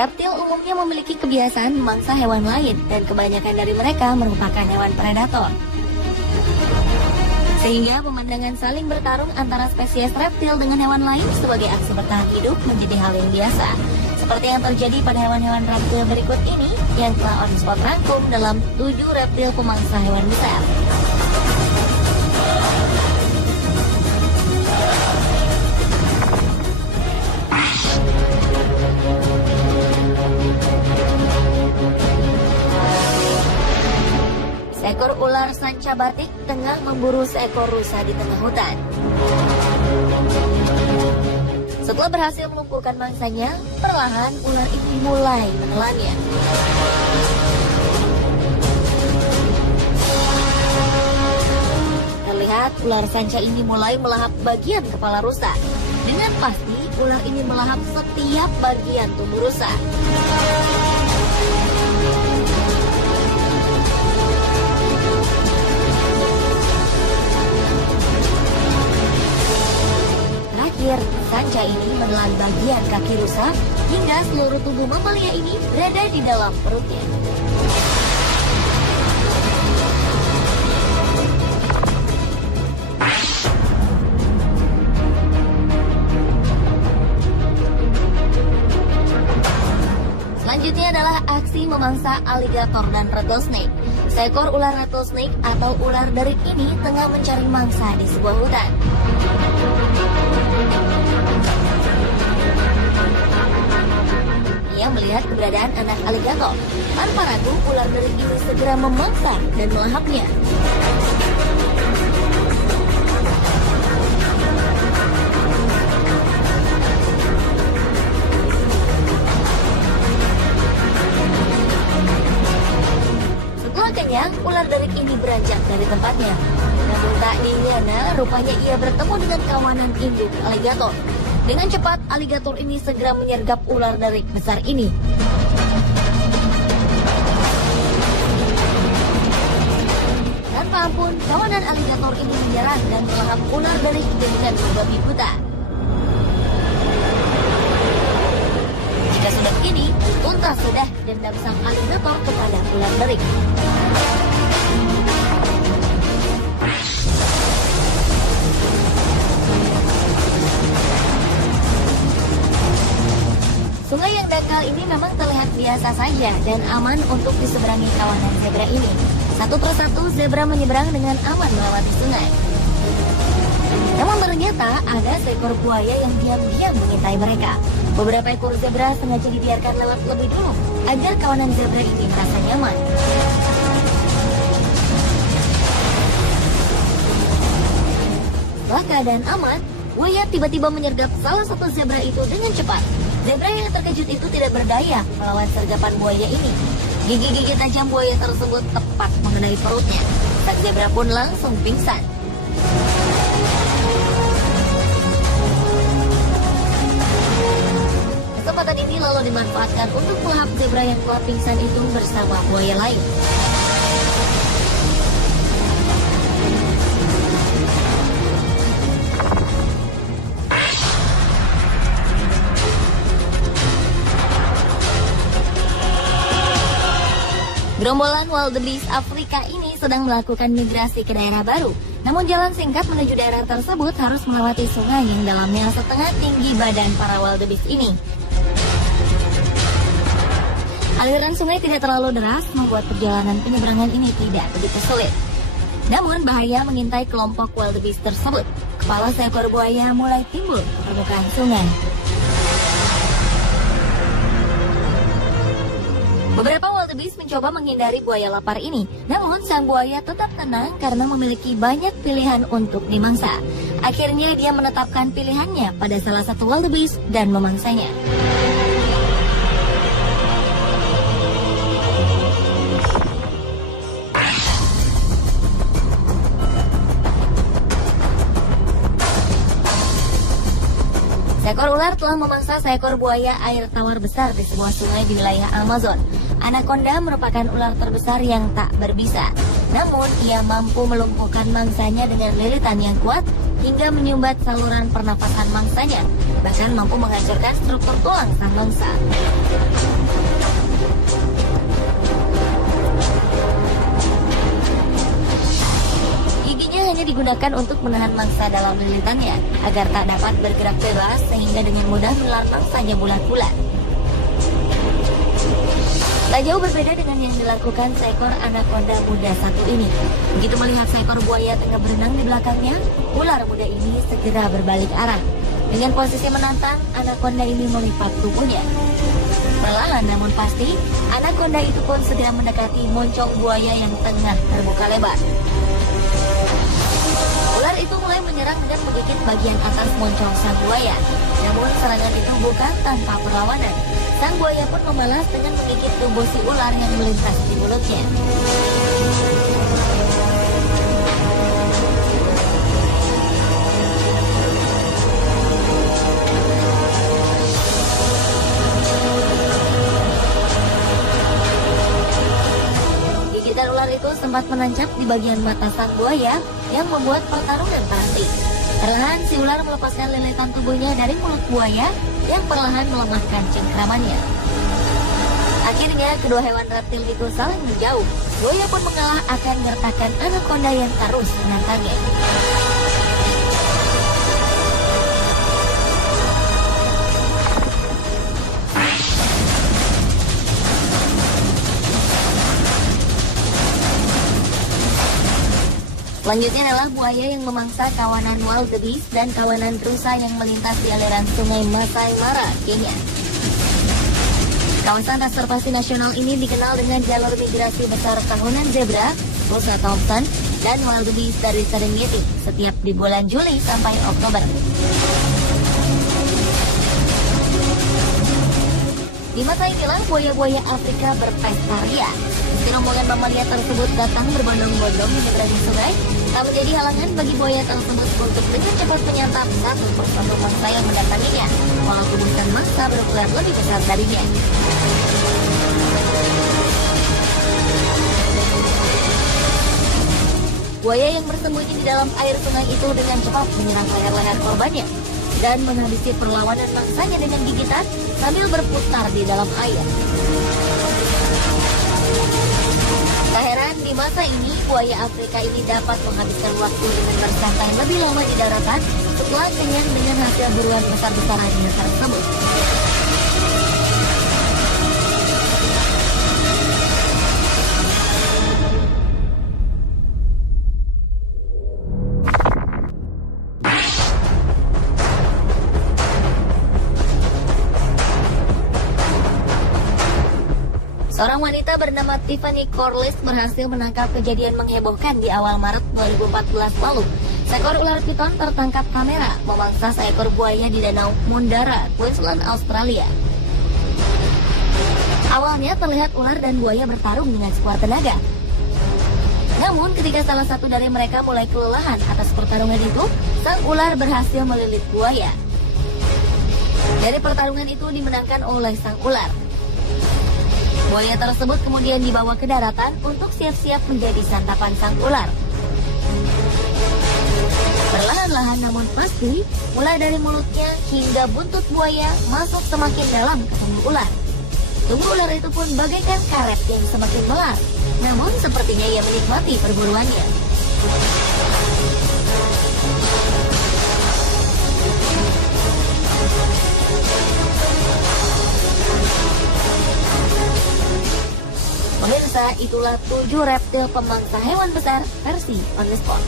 Reptil umumnya memiliki kebiasaan memangsa hewan lain dan kebanyakan dari mereka merupakan hewan predator. Sehingga pemandangan saling bertarung antara spesies reptil dengan hewan lain sebagai aksi bertahan hidup menjadi hal yang biasa. Seperti yang terjadi pada hewan-hewan reptil berikut ini yang telah On Spot rangkum dalam 7 reptil pemangsa hewan besar. Seekor ular sanca batik tengah memburu seekor rusa di tengah hutan. Setelah berhasil melumpuhkan mangsanya, perlahan ular ini mulai menelannya. Terlihat ular sanca ini mulai melahap bagian kepala rusa. Dengan pasti, ular ini melahap setiap bagian tubuh rusa. Terakhir, sanca ini menelan bagian kaki rusa hingga seluruh tubuh mamalia ini berada di dalam perutnya. Selanjutnya adalah aksi memangsa aligator dan rattlesnake. Seekor ular rattlesnake atau ular derik ini tengah mencari mangsa di sebuah hutan. Ia melihat keberadaan anak aligator. Tanpa ragu, ular derik ini segera memangsa dan melahapnya. Setelah kenyang, ular derik ini beranjak dari tempatnya. Namun tak dinyana, rupanya ia bertemu dengan kawanan induk aligator. Dengan cepat, aligator ini segera menyergap ular derik besar ini. Tanpa ampun, kawanan aligator ini menyerang dan melahap ular derik dengan membabi buta. Jika sudah begini, tuntas sudah dendam sang aligator kepada ular derik. Sungai yang dangkal ini memang terlihat biasa saja dan aman untuk diseberangi kawanan zebra ini. Satu persatu zebra menyeberang dengan aman melewati sungai. Namun ternyata ada seekor buaya yang diam-diam mengintai mereka. Beberapa ekor zebra sengaja dibiarkan lewat lebih dulu agar kawanan zebra ini merasa nyaman. Setelah keadaan aman, buaya tiba-tiba menyergap salah satu zebra itu dengan cepat. Zebra yang terkejut itu tidak berdaya melawan sergapan buaya ini. Gigi-gigi tajam buaya tersebut tepat mengenai perutnya. Sang zebra pun langsung pingsan. Kesempatan ini lalu dimanfaatkan untuk melahap zebra yang telah pingsan itu bersama buaya lain. Gerombolan wildebeest Afrika ini sedang melakukan migrasi ke daerah baru. Namun jalan singkat menuju daerah tersebut harus melewati sungai yang dalamnya setengah tinggi badan para wildebeest ini. Aliran sungai tidak terlalu deras membuat perjalanan penyeberangan ini tidak begitu sulit. Namun bahaya mengintai kelompok wildebeest tersebut. Kepala seekor buaya mulai timbul ke permukaan sungai. Beberapa wildebeest mencoba menghindari buaya lapar ini, namun sang buaya tetap tenang karena memiliki banyak pilihan untuk dimangsa. Akhirnya dia menetapkan pilihannya pada salah satu wildebeest dan memangsanya. Seekor ular telah memangsa seekor buaya air tawar besar di sebuah sungai di wilayah Amazon. Anaconda merupakan ular terbesar yang tak berbisa. Namun, ia mampu melumpuhkan mangsanya dengan lilitan yang kuat hingga menyumbat saluran pernapasan mangsanya, bahkan mampu menghancurkan struktur tulang sang mangsa. Giginya hanya digunakan untuk menahan mangsa dalam lilitannya, agar tak dapat bergerak bebas sehingga dengan mudah menelan mangsanya bulat-bulat. Tak jauh berbeda dengan yang dilakukan seekor anaconda muda satu ini. Begitu melihat seekor buaya tengah berenang di belakangnya, ular muda ini segera berbalik arah. Dengan posisi menantang, anaconda ini melipat tubuhnya. Perlahan namun pasti, anaconda itu pun segera mendekati moncong buaya yang tengah terbuka lebar. Ular itu mulai menyerang dengan menggigit bagian atas moncong sang buaya. Namun serangan itu bukan tanpa perlawanan. Sang buaya pun membalas dengan menggigit tubuh si ular yang melintas di mulutnya. Gigitan ular itu sempat menancap di bagian mata sang buaya yang membuat pertarungan terhenti. Perlahan si ular melepaskan lilitan tubuhnya dari mulut buaya yang perlahan melemahkan cengkramannya. Akhirnya kedua hewan reptil itu saling menjauh. Buaya pun mengalah akan gertakan anaconda yang terus menantangnya. Selanjutnya adalah buaya yang memangsa kawanan wildebeest dan kawanan rusa yang melintas di aliran sungai Masai Mara, Kenya. Kawasan konservasi nasional ini dikenal dengan jalur migrasi besar tahunan zebra, rusa Thompson, dan wildebeest dari Serengeti setiap di bulan Juli sampai Oktober. Di masa inilah buaya-buaya Afrika berpesta ria. Meski rombongan mamalia tersebut datang berbondong-bondong menyeberangi sungai, tak menjadi halangan bagi buaya tersebut untuk dengan cepat menyantap satu persatu mangsa yang mendatanginya, walau tubuhan mangsa berukuran lebih besar darinya. Buaya yang bersembunyi di dalam air sungai itu dengan cepat menyerang leher-leher korbannya dan menghabisi perlawanan mangsanya dengan gigitan sambil berputar di dalam air. Tak heran di masa ini buaya Afrika ini dapat menghabiskan waktu dengan bersantai lebih lama di daratan setelah kenyang dengan hasil buruan besar-besarannya tersebut. Seorang wanita bernama Tiffany Corliss berhasil menangkap kejadian menghebohkan di awal Maret 2014 lalu. Seekor ular piton tertangkap kamera memangsa seekor buaya di Danau Mundara, Queensland, Australia. Awalnya terlihat ular dan buaya bertarung dengan sekuat tenaga. Namun ketika salah satu dari mereka mulai kelelahan atas pertarungan itu, sang ular berhasil melilit buaya. Dari pertarungan itu dimenangkan oleh sang ular. Buaya tersebut kemudian dibawa ke daratan untuk siap-siap menjadi santapan sang ular. Perlahan-lahan namun pasti, mulai dari mulutnya hingga buntut buaya masuk semakin dalam ke tubuh ular. Tubuh ular itu pun bagaikan karet yang semakin melar. Namun sepertinya ia menikmati perburuannya. Pemirsa, itulah 7 reptil pemangsa hewan besar versi On The Spot.